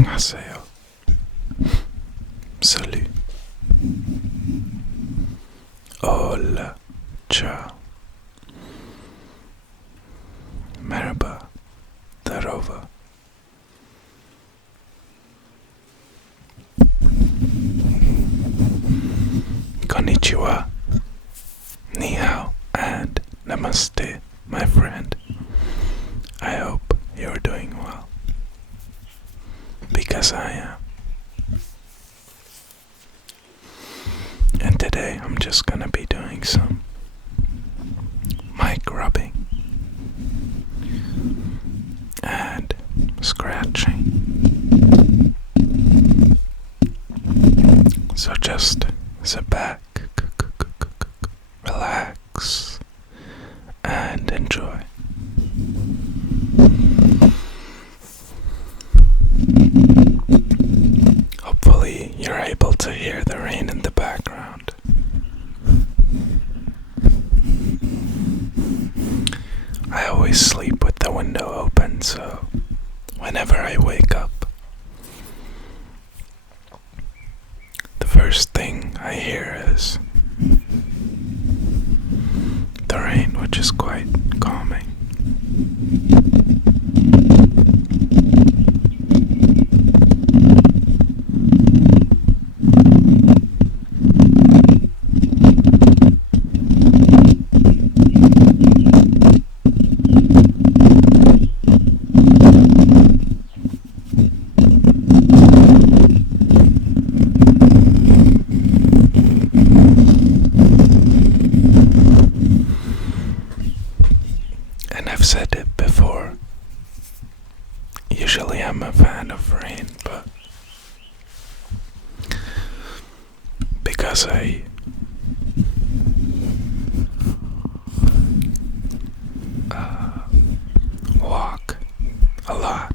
안녕하세요. Salut. Hola. Ciao. Merhaba. Darova. Konnichiwa. Ni hao and namaste, my friend. I hope you're doing well. Because I am. And today I'm just gonna be doing some mic rubbing and scratching. So just sit back, relax, and enjoy. Hopefully you're able to hear the rain in the background. I always sleep with the window open, so whenever I wake up, the first thing I hear is the rain, which is quite calming. I've said it before, usually I'm a fan of rain, but because I walk a lot,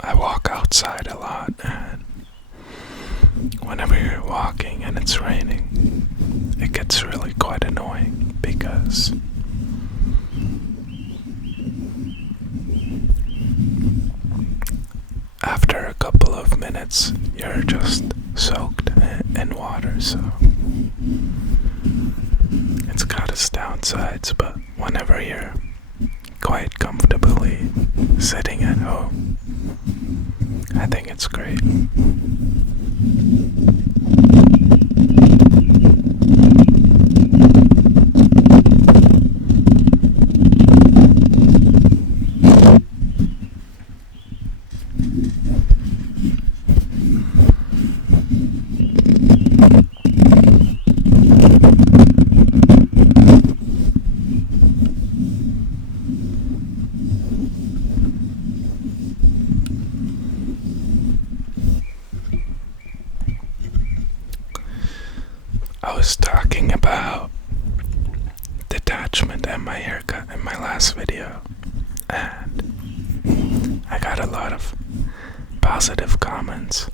I walk outside a lot, and whenever you're walking and it's raining, it gets really quite annoying because after a couple of minutes you're just soaked in water, so it's got its downsides, but whenever you're quite comfortably sitting at home, I think it's great. I was talking about detachment and my haircut in my last video, and I got a lot of positive comments,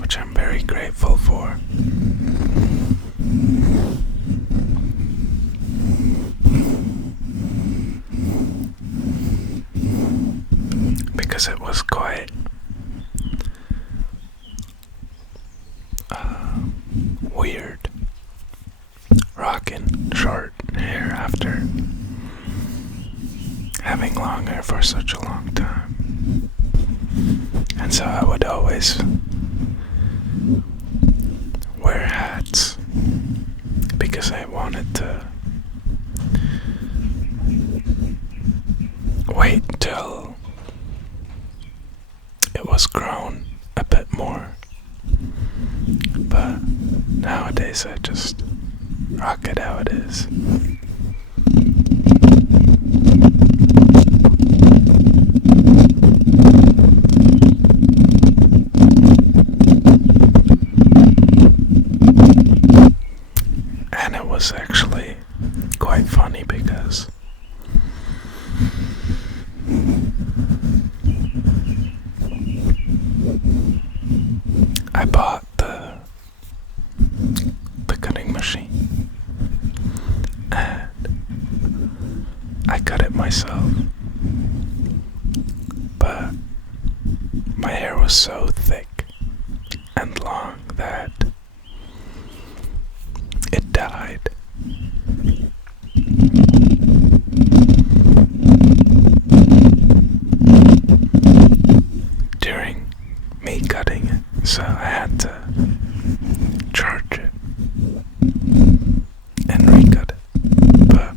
which I'm very grateful for. Because it was quite weird rocking short hair after having long hair for such a long time. And so I would always wear hats because I wanted to wait till it was grown a bit more. But nowadays I just rock it how it is. And it was actually quite funny because I bought the cutting machine, and was so thick and long that it died. During me cutting it, so I had to charge it and recut it. But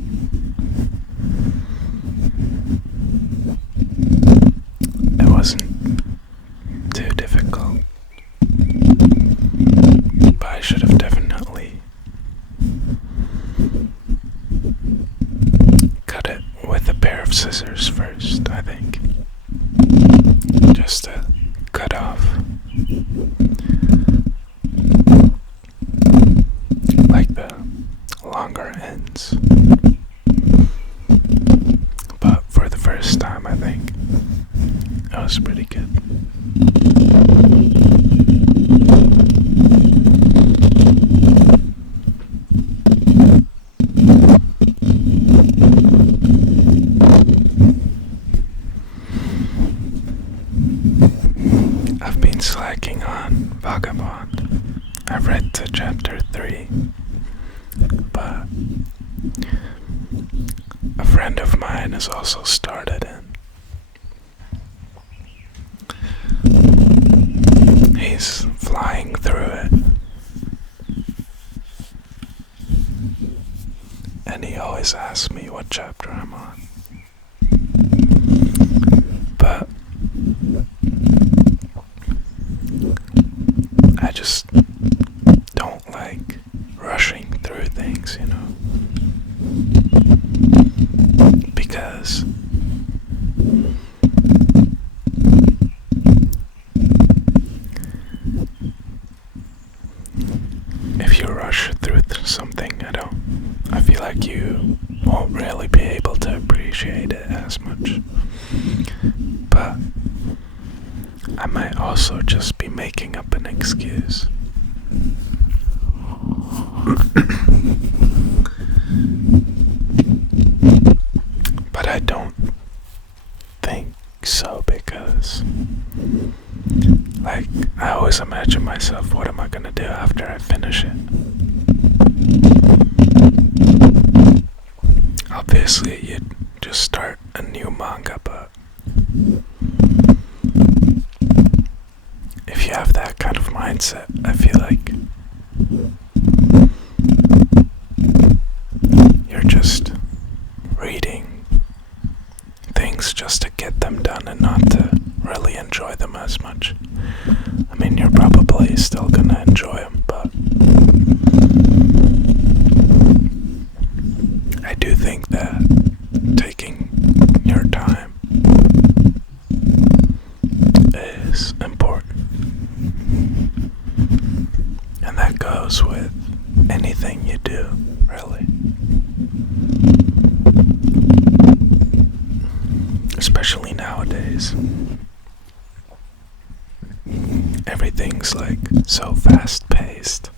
it wasn't too difficult. But I should have definitely cut it with a pair of scissors first, I think. Just to cut off like the longer ends. But for the first time, I think it was pretty good. I've been slacking on Vagabond. I've read to chapter 3, but a friend of mine has also started and he's flying through it. And he always asks me what chapter I'm on. But I just don't like rushing through things, you know? Because if you rush through something, I feel like you won't really be able to appreciate it as much. But I might also just be making up an excuse. But I don't think so, because I always imagine myself, what am I gonna do after I finish it? Obviously, you'd just start a new manga, but if you have that kind of mindset, I feel like you're just reading things just to get them done and not to really enjoy them as much. I mean, you're probably still gonna enjoy them, but I do think that taking your time is important. And that goes with anything you do, really. Especially nowadays. Everything's like so fast-paced.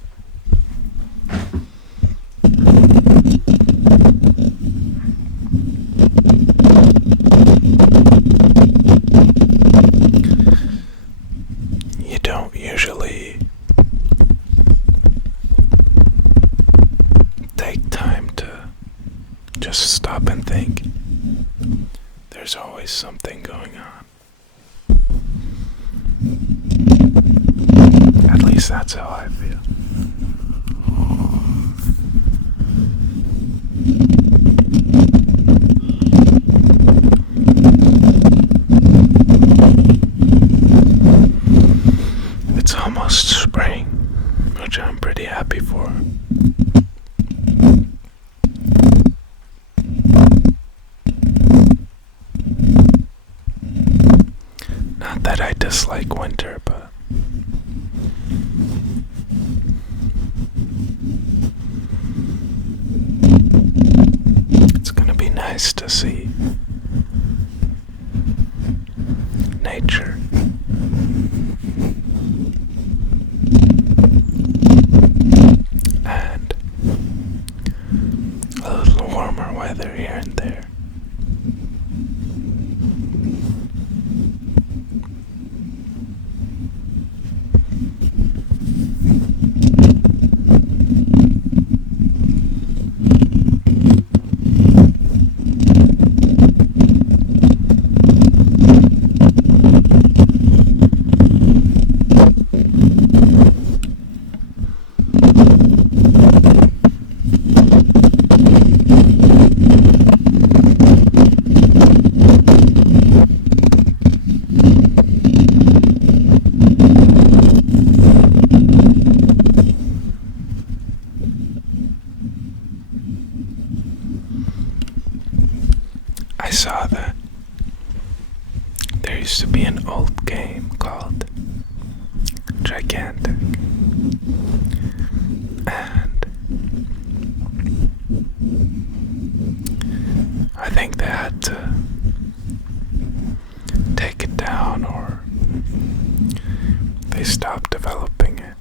You don't usually take time to just stop and think. There's always something going on. At least that's how I feel. It's almost spring, which I'm pretty happy for. Not that I dislike winter, but it's gonna be nice to see nature. And a little warmer weather here and there. they stopped developing it.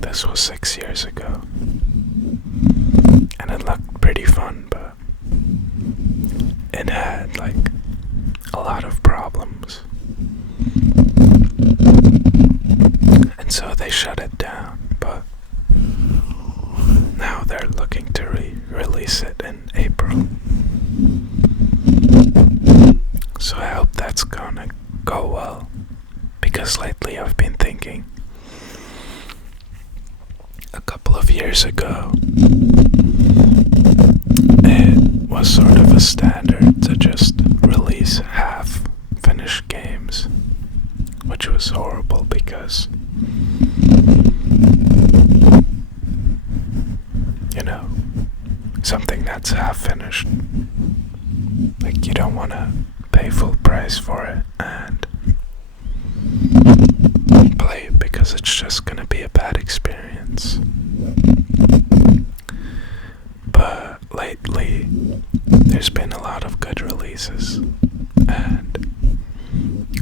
This was 6 years ago. And it looked pretty fun, but it had like a lot of problems. And so they shut it down, but now they're looking to release it in April. So I hope that's gonna go well, because lately I've been thinking, a couple of years ago it was sort of a standard to just release half finished games, which was horrible because, you know, something that's half finished, like, you don't want to pay full price for it and play it because it's just gonna be a bad experience. But lately there's been a lot of good releases and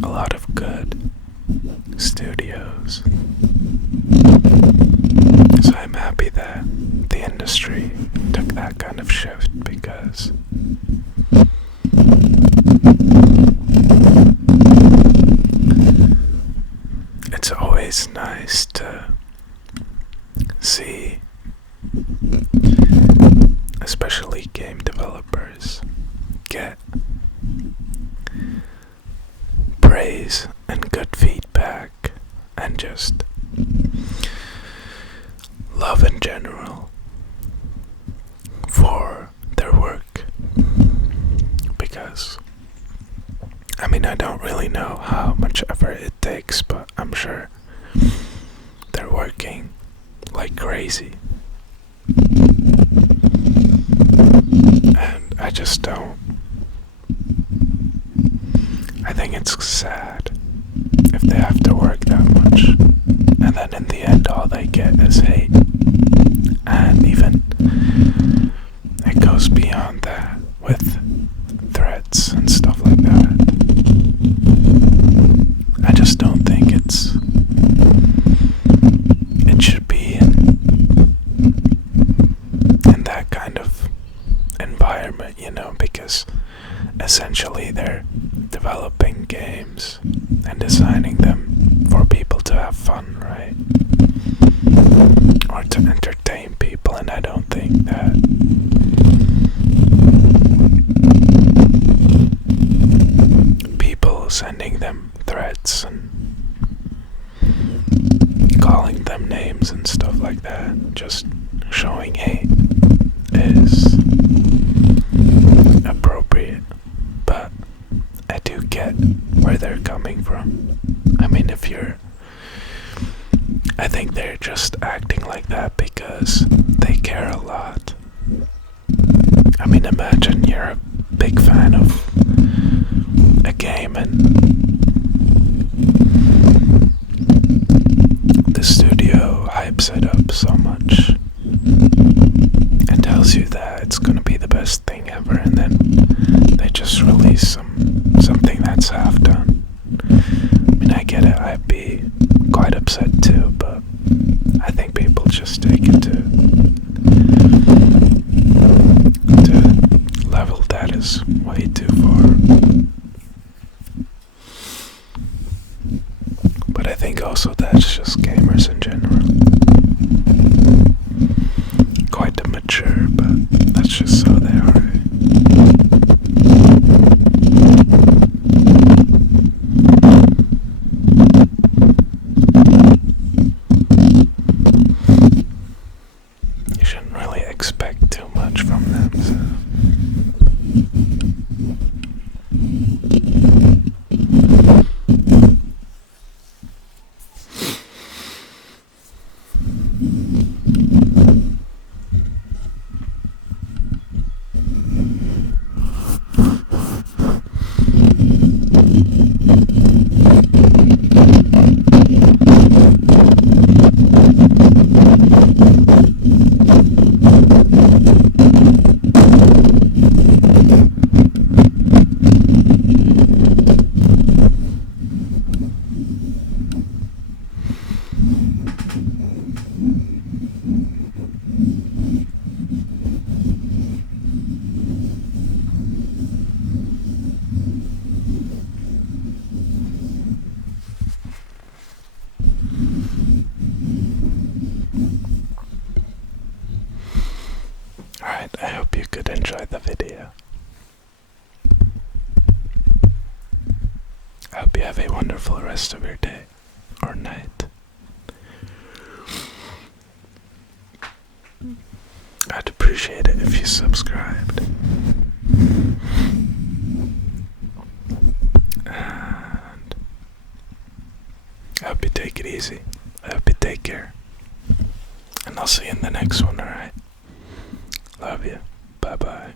a lot of good studios, so I'm happy that the industry took that kind of shift, because it's always nice to see, especially game developers, get praise and good feedback and just love in general for their work. Because, I mean, I don't really know how much effort it takes, but I'm sure they're working like crazy. And I just don't. I think it's sad if they have to work that much, and then in the end all they get is hate. And even it goes beyond that with threats and stuff like that. I just don't think it should be in that kind of environment, you know, because essentially they're developing games and designing them for people to have fun, right? Or to entertain people, and I don't think that people sending them threats and calling them names and stuff like that, just showing hate, is appropriate. But I do get where they're coming from. I mean, I think they're just acting like that because they care a lot. I mean, imagine you're a big fan of a game and the studio hypes it up so much and tells you that it's gonna be the best thing ever, and then they just release something that's half done. I mean, I get it, I'd be quite upset too, but I think people just take it to level that is way too far. But I think also that's just gamers in general. Quite immature, but that's just so they are. You shouldn't really expect too much from them, so. a wonderful rest of your day or night. I'd appreciate it if you subscribed. And I hope you take it easy. I hope you take care. And I'll see you in the next one, alright? Love you. Bye bye.